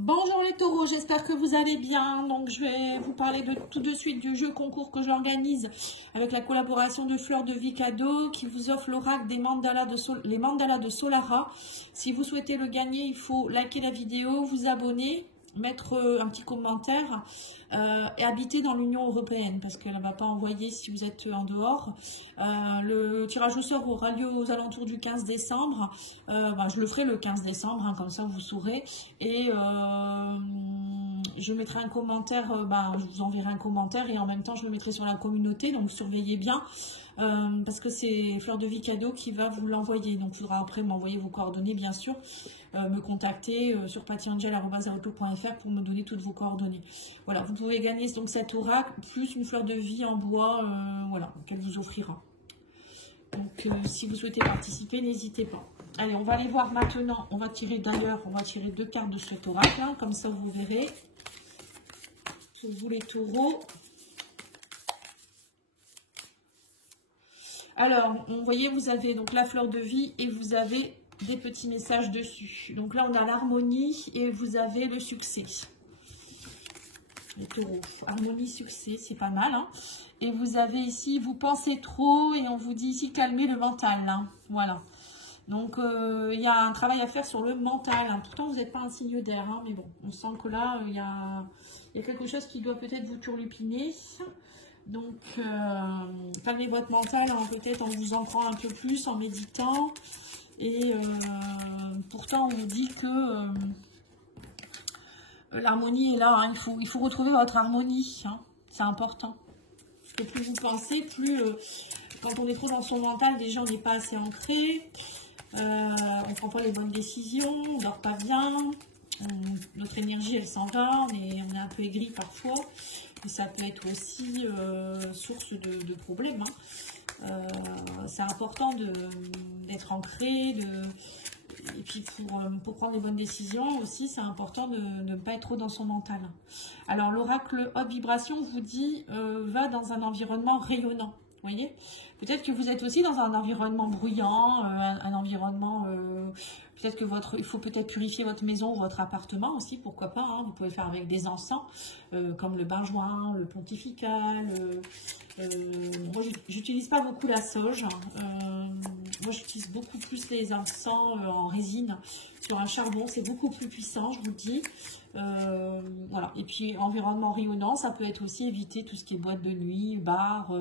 Bonjour les taureaux, j'espère que vous allez bien. Donc je vais vous parler tout de suite du jeu concours que j'organise avec la collaboration de Fleur de Vie Cadeau qui vous offre l'oracle des mandalas les mandalas de Solara. Si vous souhaitez le gagner, il faut liker la vidéo, vous abonner, mettre un petit commentaire et habiter dans l'Union européenne parce qu'elle ne va pas envoyer si vous êtes en dehors. Le tirage au sort aura lieu aux alentours du 15 décembre. Je le ferai le 15 décembre, hein, comme ça vous saurez. Et je mettrai un commentaire, je vous enverrai un commentaire et en même temps je le mettrai sur la communauté, donc surveillez bien. Parce que c'est Fleur de Vie Cadeau qui va vous l'envoyer. Donc il faudra après m'envoyer vos coordonnées bien sûr, me contacter sur pattyangel@outlook.fr pour me donner toutes vos coordonnées. Voilà, vous pouvez gagner donc cet oracle plus une fleur de vie en bois, voilà, qu'elle vous offrira. Donc si vous souhaitez participer, n'hésitez pas. Allez, on va aller voir maintenant. On va tirer deux cartes de cet oracle, hein, comme ça vous verrez. Pour vous les taureaux. Alors, vous voyez, vous avez donc la fleur de vie et vous avez des petits messages dessus. Donc là, on a l'harmonie et vous avez le succès. Les taureaux, harmonie, succès, c'est pas mal. Hein. Et vous avez ici, vous pensez trop et on vous dit ici, calmez le mental. Hein. Voilà. Donc, il y a un travail à faire sur le mental. Hein. Pourtant, vous n'êtes pas un signe d'air, hein, mais bon, on sent que là, il y a quelque chose qui doit peut-être vous turlupiner. Donc, calmez votre mental peut-être en vous ancrant un peu plus, en méditant. Et pourtant, on vous dit que l'harmonie est là. Hein. Il faut retrouver votre harmonie. Hein. C'est important. Parce que plus vous pensez, plus quand on est trop dans son mental, déjà, on n'est pas assez ancré. On ne prend pas les bonnes décisions, on ne dort pas bien. Notre énergie, elle s'en va. On est un peu aigri parfois. Et ça peut être aussi source de problèmes. Hein. C'est important d'être ancré. Et puis pour prendre les bonnes décisions aussi, c'est important de ne pas être trop dans son mental. Alors l'oracle haute vibration vous dit va dans un environnement rayonnant. Vous voyez, peut-être que vous êtes aussi dans un environnement bruyant, un environnement, peut-être que il faut peut-être purifier votre maison ou votre appartement aussi, pourquoi pas, hein, vous pouvez faire avec des encens, comme le benjoin, le pontifical, moi j'utilise pas beaucoup la sauge, moi j'utilise beaucoup plus les encens en résine sur un charbon, c'est beaucoup plus puissant, je vous le dis. Voilà, et puis environnement rayonnant, ça peut être aussi éviter tout ce qui est boîte de nuit, bar,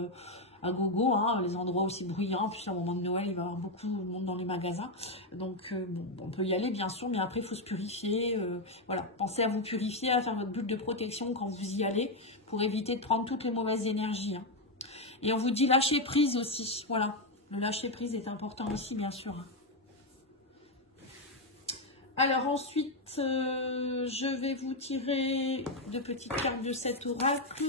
à gogo, hein, les endroits aussi bruyants. Puis au moment de Noël, il va y avoir beaucoup de monde dans les magasins. Donc, on peut y aller, bien sûr, mais après, il faut se purifier. Voilà, pensez à vous purifier, à faire votre bulle de protection quand vous y allez, pour éviter de prendre toutes les mauvaises énergies. Hein. Et on vous dit lâcher prise aussi. Voilà, le lâcher prise est important aussi, bien sûr. Alors ensuite, je vais vous tirer deux petites cartes de cet oracle.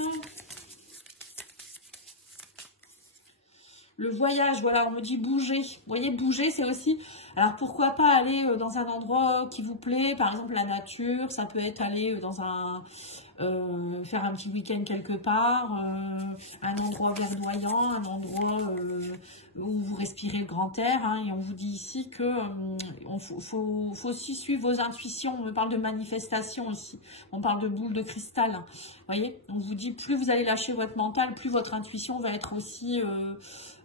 Le voyage, voilà, on me dit bouger. Vous voyez, bouger, c'est aussi... Alors, pourquoi pas aller dans un endroit qui vous plaît, par exemple la nature, ça peut être aller dans un... faire un petit week-end quelque part, un endroit verdoyant, un endroit où vous respirez le grand air. Hein, et on vous dit ici que faut aussi suivre vos intuitions. On me parle de manifestation ici. On parle de boule de cristal. Hein, voyez, on vous dit plus vous allez lâcher votre mental, plus votre intuition va être aussi...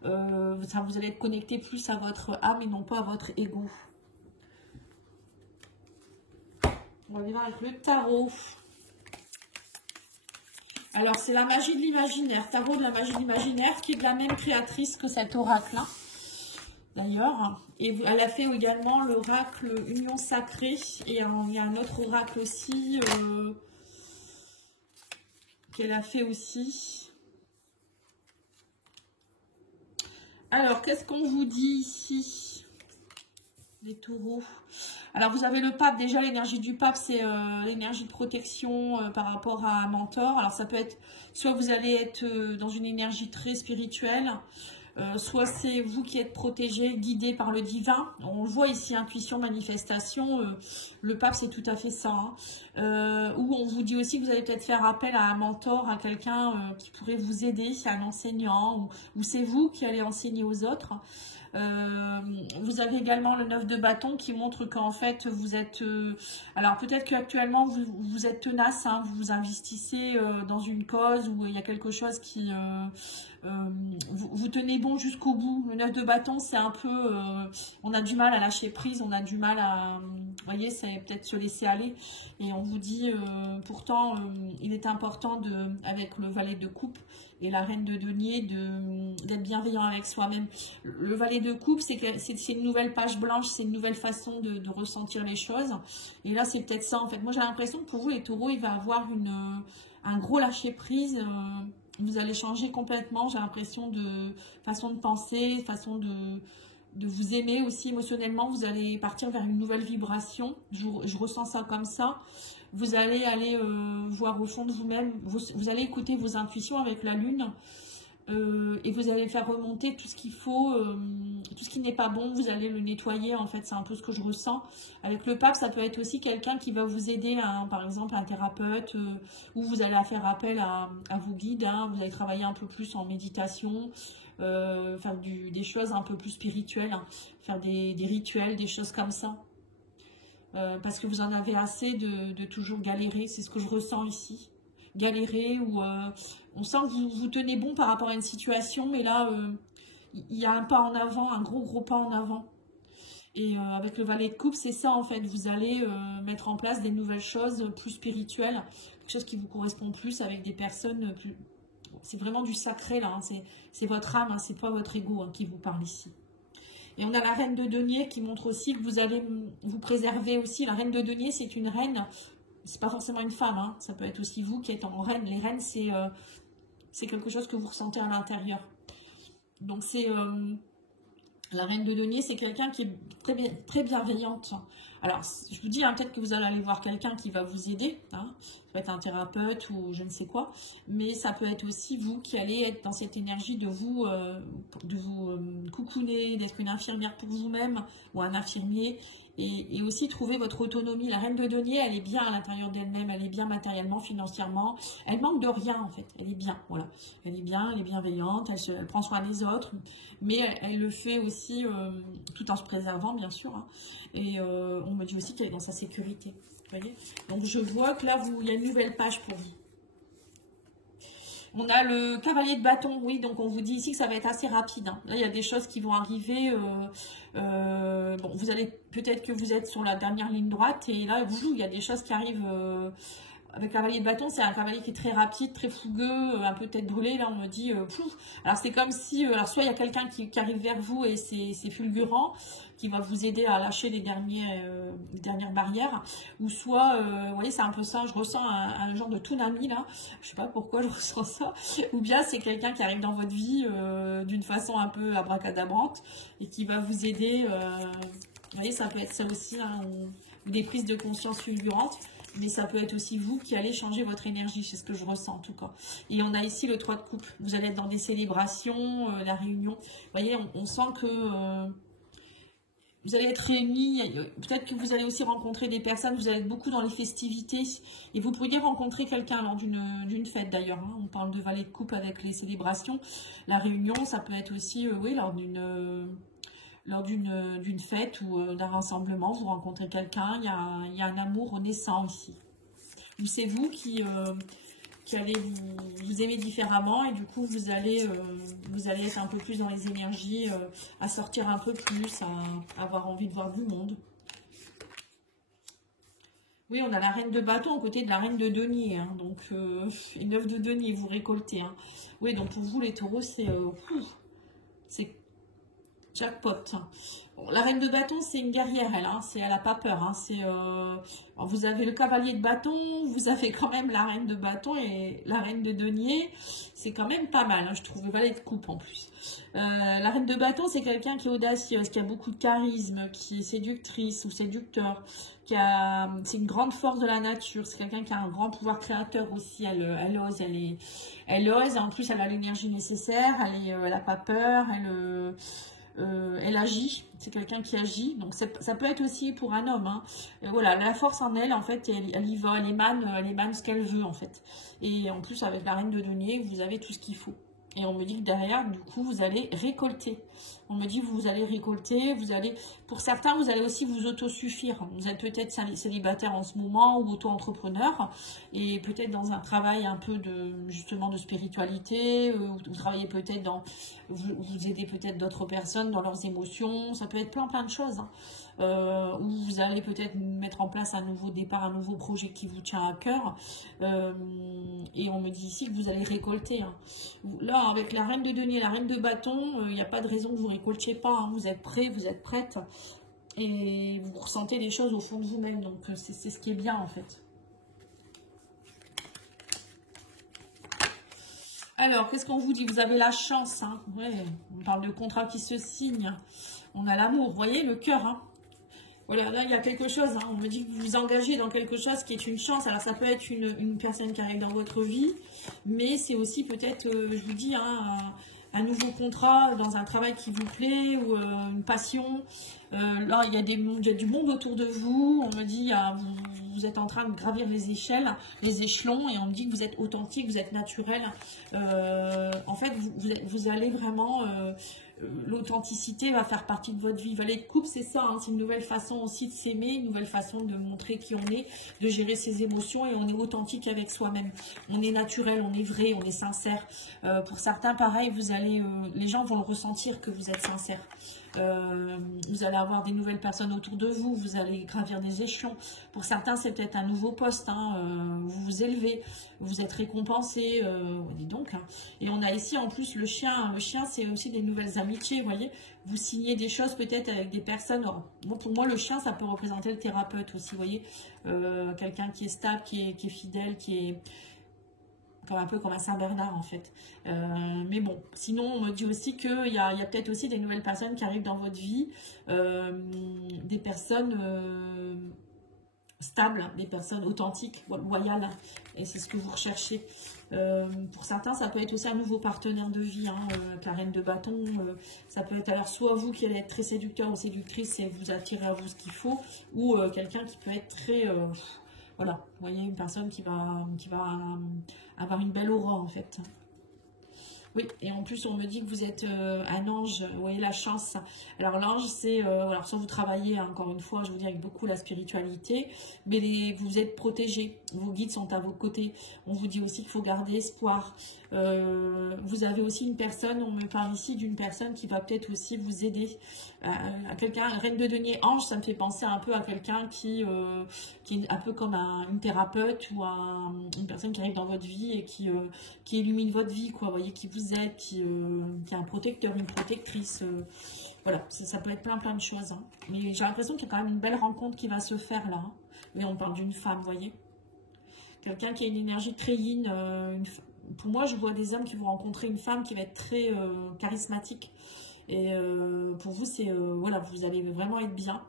vous allez être connecté plus à votre âme et non pas à votre ego. On va venir avec le tarot. Alors, c'est la magie de l'imaginaire. Tarot de la magie de l'imaginaire qui est de la même créatrice que cet oracle. Hein, d'ailleurs. Et elle a fait également l'oracle Union Sacrée. Et il y a un autre oracle aussi qu'elle a fait aussi. Alors, qu'est-ce qu'on vous dit ici, les taureaux? Alors, vous avez le pape. Déjà, l'énergie du pape, c'est l'énergie de protection par rapport à un mentor. Alors, ça peut être, soit vous allez être dans une énergie très spirituelle, soit c'est vous qui êtes protégé, guidé par le divin. On le voit ici, intuition, manifestation. Le pape, c'est tout à fait ça. Hein. Ou on vous dit aussi que vous allez peut-être faire appel à un mentor, à quelqu'un qui pourrait vous aider, un enseignant, ou c'est vous qui allez enseigner aux autres. Vous avez également le 9 de bâton qui montre qu'en fait vous êtes... alors peut-être qu'actuellement vous êtes tenace, hein, vous investissez dans une cause où il y a quelque chose qui... vous tenez bon jusqu'au bout. Le 9 de bâton, c'est un peu... on a du mal à lâcher prise, on a du mal à... vous voyez, c'est peut-être se laisser aller. Et on vous dit, pourtant, il est important, avec le valet de coupe et la reine de denier, d'être bienveillant avec soi-même. Le valet de coupe, c'est une nouvelle page blanche, c'est une nouvelle façon de ressentir les choses. Et là, c'est peut-être ça, en fait. Moi, j'ai l'impression que pour vous, les taureaux, il va avoir un gros lâcher-prise. Vous allez changer complètement, j'ai l'impression, de façon de penser, façon de vous aimer aussi émotionnellement. Vous allez partir vers une nouvelle vibration. Je ressens ça comme ça. Vous allez aller voir au fond de vous-même. Vous allez écouter vos intuitions avec la lune. Et vous allez faire remonter tout ce qu'il faut, tout ce qui n'est pas bon, vous allez le nettoyer, en fait, c'est un peu ce que je ressens. Avec le pape, ça peut être aussi quelqu'un qui va vous aider, par exemple un thérapeute, ou vous allez faire appel à vos guides, hein, vous allez travailler un peu plus en méditation, faire des choses un peu plus spirituelles, hein, faire des rituels, des choses comme ça. Parce que vous en avez assez de toujours galérer, c'est ce que je ressens ici. Galérer ou on sent que vous tenez bon par rapport à une situation, mais là il y a un pas en avant, un gros pas en avant. Et avec le valet de coupe, c'est ça en fait, vous allez mettre en place des nouvelles choses plus spirituelles, quelque chose qui vous correspond plus avec des personnes plus... C'est vraiment du sacré là, hein. C'est votre âme, hein, c'est pas votre ego, hein, qui vous parle ici. Et on a la reine de denier qui montre aussi que vous allez vous préserver aussi. La reine de denier, c'est une reine, c'est pas forcément une femme, hein. Ça peut être aussi vous qui êtes en reine. Les reines, c'est quelque chose que vous ressentez à l'intérieur. Donc c'est la reine de denier, c'est quelqu'un qui est très bienveillante. Alors je vous dis, hein, peut-être que vous allez aller voir quelqu'un qui va vous aider, hein. Ça peut être un thérapeute ou je ne sais quoi, mais ça peut être aussi vous qui allez être dans cette énergie de vous coucouner, d'être une infirmière pour vous-même ou un infirmier. Et aussi trouver votre autonomie. La reine de denier, elle est bien à l'intérieur d'elle-même, elle est bien matériellement, financièrement, elle manque de rien en fait, elle est bien, voilà. Elle est bien, elle est bienveillante, elle prend soin des autres, mais elle le fait aussi tout en se préservant bien sûr, hein. Et on me dit aussi qu'elle est dans sa sécurité, vous voyez. Donc je vois que là, il y a une nouvelle page pour vous. On a le cavalier de bâton, oui, donc on vous dit ici que ça va être assez rapide, hein. Là, il y a des choses qui vont arriver. Bon, vous allez peut-être que vous êtes sur la dernière ligne droite et là, il y a des choses qui arrivent. Avec le cavalier de bâton, c'est un cavalier qui est très rapide, très fougueux, un peu tête brûlée. Là, on me dit, pouf. Alors, c'est comme si, alors soit il y a quelqu'un qui arrive vers vous et c'est fulgurant, qui va vous aider à lâcher les dernières barrières, ou soit, vous voyez, c'est un peu ça, je ressens un genre de tsunami, là, je sais pas pourquoi je ressens ça, ou bien c'est quelqu'un qui arrive dans votre vie d'une façon un peu abracadabrante, et qui va vous aider, vous voyez, ça peut être ça aussi, hein, ou des prises de conscience fulgurantes. Mais ça peut être aussi vous qui allez changer votre énergie, c'est ce que je ressens en tout cas. Et on a ici le 3 de coupe. Vous allez être dans des célébrations, la réunion. Vous voyez, on sent que vous allez être réunis. Peut-être que vous allez aussi rencontrer des personnes. Vous allez être beaucoup dans les festivités. Et vous pourriez rencontrer quelqu'un lors d'une fête d'ailleurs, hein. On parle de valet de coupe avec les célébrations. La réunion, ça peut être aussi, oui, lors d'une fête ou d'un rassemblement, vous rencontrez quelqu'un, il y a un amour naissant ici. Ou c'est vous qui allez vous aimer différemment et du coup vous allez être un peu plus dans les énergies, à sortir un peu plus, à avoir envie de voir du monde. Oui, on a la reine de bâton à côté de la reine de denier, hein, donc et 9 de denier, vous récoltez, hein. Oui, donc pour vous les taureaux, c'est jackpot. Bon, la reine de bâton, c'est une guerrière, elle, hein, elle n'a pas peur, hein, vous avez le cavalier de bâton, vous avez quand même la reine de bâton et la reine de denier, c'est quand même pas mal, hein, je trouve, le valet de coupe en plus. La reine de bâton, c'est quelqu'un qui est audacieuse, qui a beaucoup de charisme, qui est séductrice ou séducteur, c'est une grande force de la nature, c'est quelqu'un qui a un grand pouvoir créateur aussi, elle ose, en plus elle a l'énergie nécessaire, elle n'a pas peur, elle agit, c'est quelqu'un qui agit, donc ça peut être aussi pour un homme, hein. Voilà, la force en elle, en fait, elle y va, elle émane ce qu'elle veut, en fait. Et en plus, avec la reine de denier, vous avez tout ce qu'il faut. Et on me dit que derrière, du coup, vous allez récolter. On me dit que vous allez récolter, vous allez, pour certains, vous allez aussi vous autosuffire. Vous êtes peut-être célibataire en ce moment ou auto-entrepreneur et peut-être dans un travail un peu de, justement, de spiritualité. Vous travaillez peut-être dans, vous aidez peut-être d'autres personnes dans leurs émotions. Ça peut être plein de choses. Hein. Où vous allez peut-être mettre en place un nouveau départ, un nouveau projet qui vous tient à cœur. Et on me dit ici que vous allez récolter. Hein. Là, avec la reine de denier, la reine de bâton, il n'y a pas de raison que vous ne récoltiez pas. Hein. Vous êtes prêts, vous êtes prête. Et vous ressentez des choses au fond de vous-même. Donc, c'est ce qui est bien, en fait. Alors, qu'est-ce qu'on vous dit? Vous avez la chance. Hein. Ouais, on parle de contrat qui se signe. On a l'amour. Vous voyez, le cœur. Hein. Voilà, là, il y a quelque chose. Hein. On me dit que vous vous engagez dans quelque chose qui est une chance. Alors, ça peut être une personne qui arrive dans votre vie, mais c'est aussi peut-être, je vous dis, hein, un nouveau contrat dans un travail qui vous plaît ou une passion. Là, il y a du monde autour de vous. On me dit, vous êtes en train de gravir les échelles, les échelons, et on me dit que vous êtes authentique, vous êtes naturel. En fait, vous allez vraiment... l'authenticité va faire partie de votre vie. Valet de coupe, c'est ça, hein, c'est une nouvelle façon aussi de s'aimer, une nouvelle façon de montrer qui on est, de gérer ses émotions, et on est authentique avec soi-même. On est naturel, on est vrai, on est sincère. Pour certains, pareil, vous allez, les gens vont le ressentir que vous êtes sincère. Vous allez avoir des nouvelles personnes autour de vous, vous allez gravir des échelons. Pour certains, c'est peut-être un nouveau poste, hein, vous vous élevez, vous êtes récompensé, dis donc. Hein. Et on a ici en plus le chien. Le chien, c'est aussi des nouvelles amitiés, vous voyez. Vous signez des choses peut-être avec des personnes. Alors, bon, pour moi, le chien, ça peut représenter le thérapeute aussi, vous voyez. Quelqu'un qui est stable, qui est fidèle, qui est... un peu comme un Saint-Bernard en fait. Mais bon, sinon on me dit aussi qu'il y a peut-être aussi des nouvelles personnes qui arrivent dans votre vie, des personnes stables, des personnes authentiques, loyales, et c'est ce que vous recherchez. Pour certains, ça peut être aussi un nouveau partenaire de vie, hein, avec la reine de bâton. Ça peut être alors soit vous qui allez être très séducteur ou séductrice et vous attirez à vous ce qu'il faut, ou quelqu'un qui peut être très... voilà, vous voyez, une personne qui va avoir une belle aura en fait. Oui, et en plus on me dit que vous êtes un ange, vous voyez la chance. Alors l'ange c'est, alors soit vous travaillez encore une fois, je vous dis avec beaucoup la spiritualité, mais vous êtes protégés, vos guides sont à vos côtés. On vous dit aussi qu'il faut garder espoir. Vous avez aussi une personne, on me parle ici d'une personne qui va peut-être aussi vous aider. À quelqu'un, reine de denier, ange, ça me fait penser un peu à quelqu'un qui est un peu comme une thérapeute ou une personne qui arrive dans votre vie et qui illumine votre vie, quoi, vous voyez, qui vous aide, qui est un protecteur, une protectrice. Voilà, ça peut être plein de choses. Hein. Mais j'ai l'impression qu'il y a quand même une belle rencontre qui va se faire là. Hein. Mais on parle d'une femme, vous voyez. Quelqu'un qui a une énergie très yin. Pour moi, je vois des hommes qui vont rencontrer une femme qui va être très charismatique. Et pour vous, c'est voilà, vous allez vraiment être bien.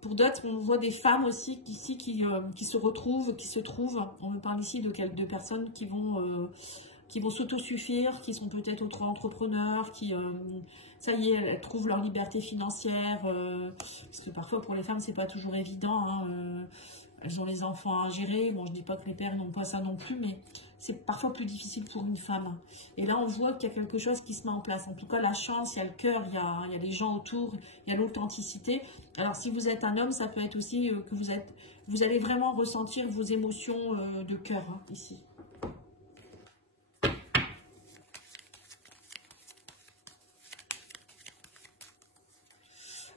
Pour d'autres, on voit des femmes aussi ici qui se retrouvent, qui se trouvent. On me parle ici de personnes qui vont s'autosuffire, qui sont peut-être auto-entrepreneurs, qui, ça y est, elles trouvent leur liberté financière. Parce que parfois, pour les femmes, c'est pas toujours évident. Hein, elles ont les enfants à gérer. Bon, je dis pas que les pères n'ont pas ça non plus, mais c'est parfois plus difficile pour une femme. Et là, on voit qu'il y a quelque chose qui se met en place. En tout cas, la chance, il y a le cœur, il y a les gens autour, il y a l'authenticité. Alors, si vous êtes un homme, ça peut être aussi que vous allez vraiment ressentir vos émotions de cœur, hein, ici.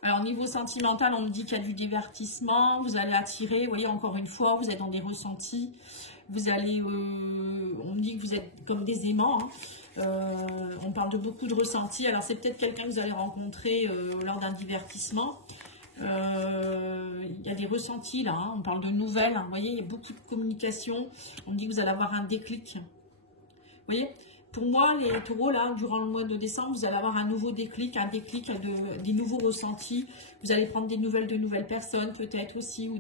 Alors, niveau sentimental, on me dit qu'il y a du divertissement, vous allez attirer, vous voyez, encore une fois, vous êtes dans des ressentis, vous allez, on me dit que vous êtes comme des aimants, hein. On parle de beaucoup de ressentis, alors c'est peut-être quelqu'un que vous allez rencontrer lors d'un divertissement. Il y a des ressentis là, hein. On parle de nouvelles, hein. Vous voyez, il y a beaucoup de communication, on me dit que vous allez avoir un déclic, vous voyez. Pour moi, les taureaux, là, durant le mois de décembre, vous allez avoir un nouveau déclic, des nouveaux ressentis. Vous allez prendre des nouvelles de nouvelles personnes, peut-être aussi, ou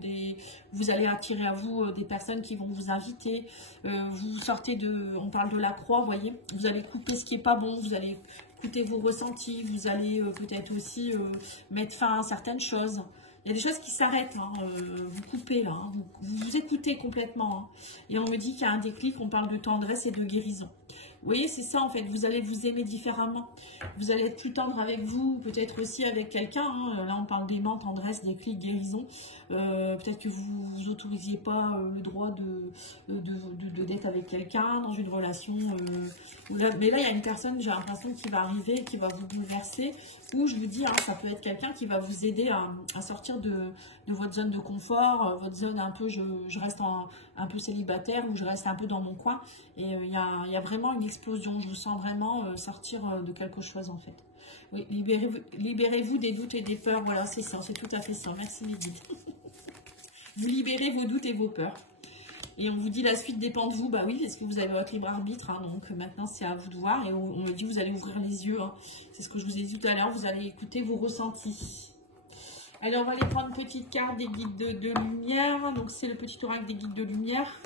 vous allez attirer à vous des personnes qui vont vous inviter. Vous sortez on parle de la croix, vous voyez. Vous allez couper ce qui n'est pas bon, vous allez écouter vos ressentis, vous allez peut-être aussi mettre fin à certaines choses. Il y a des choses qui s'arrêtent, hein, vous coupez là, hein, vous écoutez complètement. Hein. Et on me dit qu'il y a un déclic, on parle de tendresse et de guérison. Vous voyez, c'est ça en fait, vous allez vous aimer différemment. Vous allez être plus tendre avec vous, peut-être aussi avec quelqu'un. Hein. Là, on parle d'aimant, tendresse, déclic, guérison. Peut-être que vous vous autorisiez pas le droit d'être avec quelqu'un dans une relation. Mais là, il y a une personne, j'ai l'impression, qui va arriver, qui va vous bouleverser. Ou je vous dis, hein, ça peut être quelqu'un qui va vous aider à sortir de votre zone de confort, votre zone un peu, je reste un peu célibataire ou je reste un peu dans mon coin. Et il y a vraiment une explosion. Je vous sens vraiment sortir de quelque chose en fait. Oui, libérez-vous des doutes et des peurs. Voilà, c'est ça, c'est tout à fait ça. Merci Lydie. Vous libérez vos doutes et vos peurs. Et on vous dit la suite dépend de vous. Bah oui, parce que vous avez votre libre arbitre. Hein, donc maintenant, c'est à vous de voir. Et on me dit vous allez ouvrir les yeux. Hein. C'est ce que je vous ai dit tout à l'heure. Vous allez écouter vos ressentis. Allez, on va aller prendre une petite carte des guides de lumière. Donc, c'est le petit oracle des guides de lumière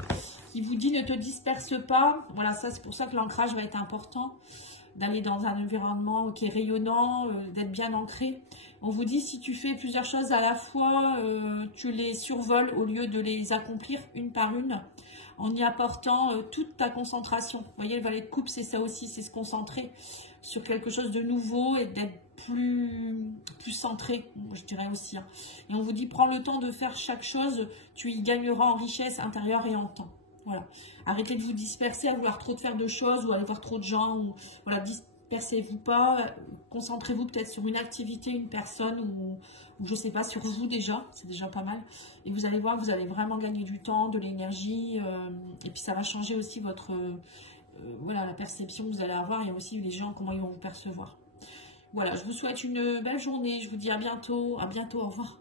qui vous dit ne te disperse pas. Voilà, ça, c'est pour ça que l'ancrage va être important. D'aller dans un environnement qui est rayonnant, d'être bien ancré. On vous dit si tu fais plusieurs choses à la fois, tu les survoles au lieu de les accomplir une par une, en y apportant toute ta concentration. Vous voyez, le valet de coupe, c'est ça aussi, c'est se concentrer sur quelque chose de nouveau et d'être plus centré, je dirais aussi. Hein. Et on vous dit, prends le temps de faire chaque chose, tu y gagneras en richesse intérieure et en temps. Voilà. Arrêtez de vous disperser à vouloir trop de faire de choses ou aller voir trop de gens. Ou, voilà, dispersez-vous pas. Concentrez-vous peut-être sur une activité, une personne ou je sais pas, sur vous déjà. C'est déjà pas mal. Et vous allez voir, vous allez vraiment gagner du temps, de l'énergie. Et puis ça va changer aussi votre... voilà, la perception que vous allez avoir. Il y a aussi les gens, comment ils vont vous percevoir. Voilà, je vous souhaite une belle journée. Je vous dis à bientôt. À bientôt, au revoir.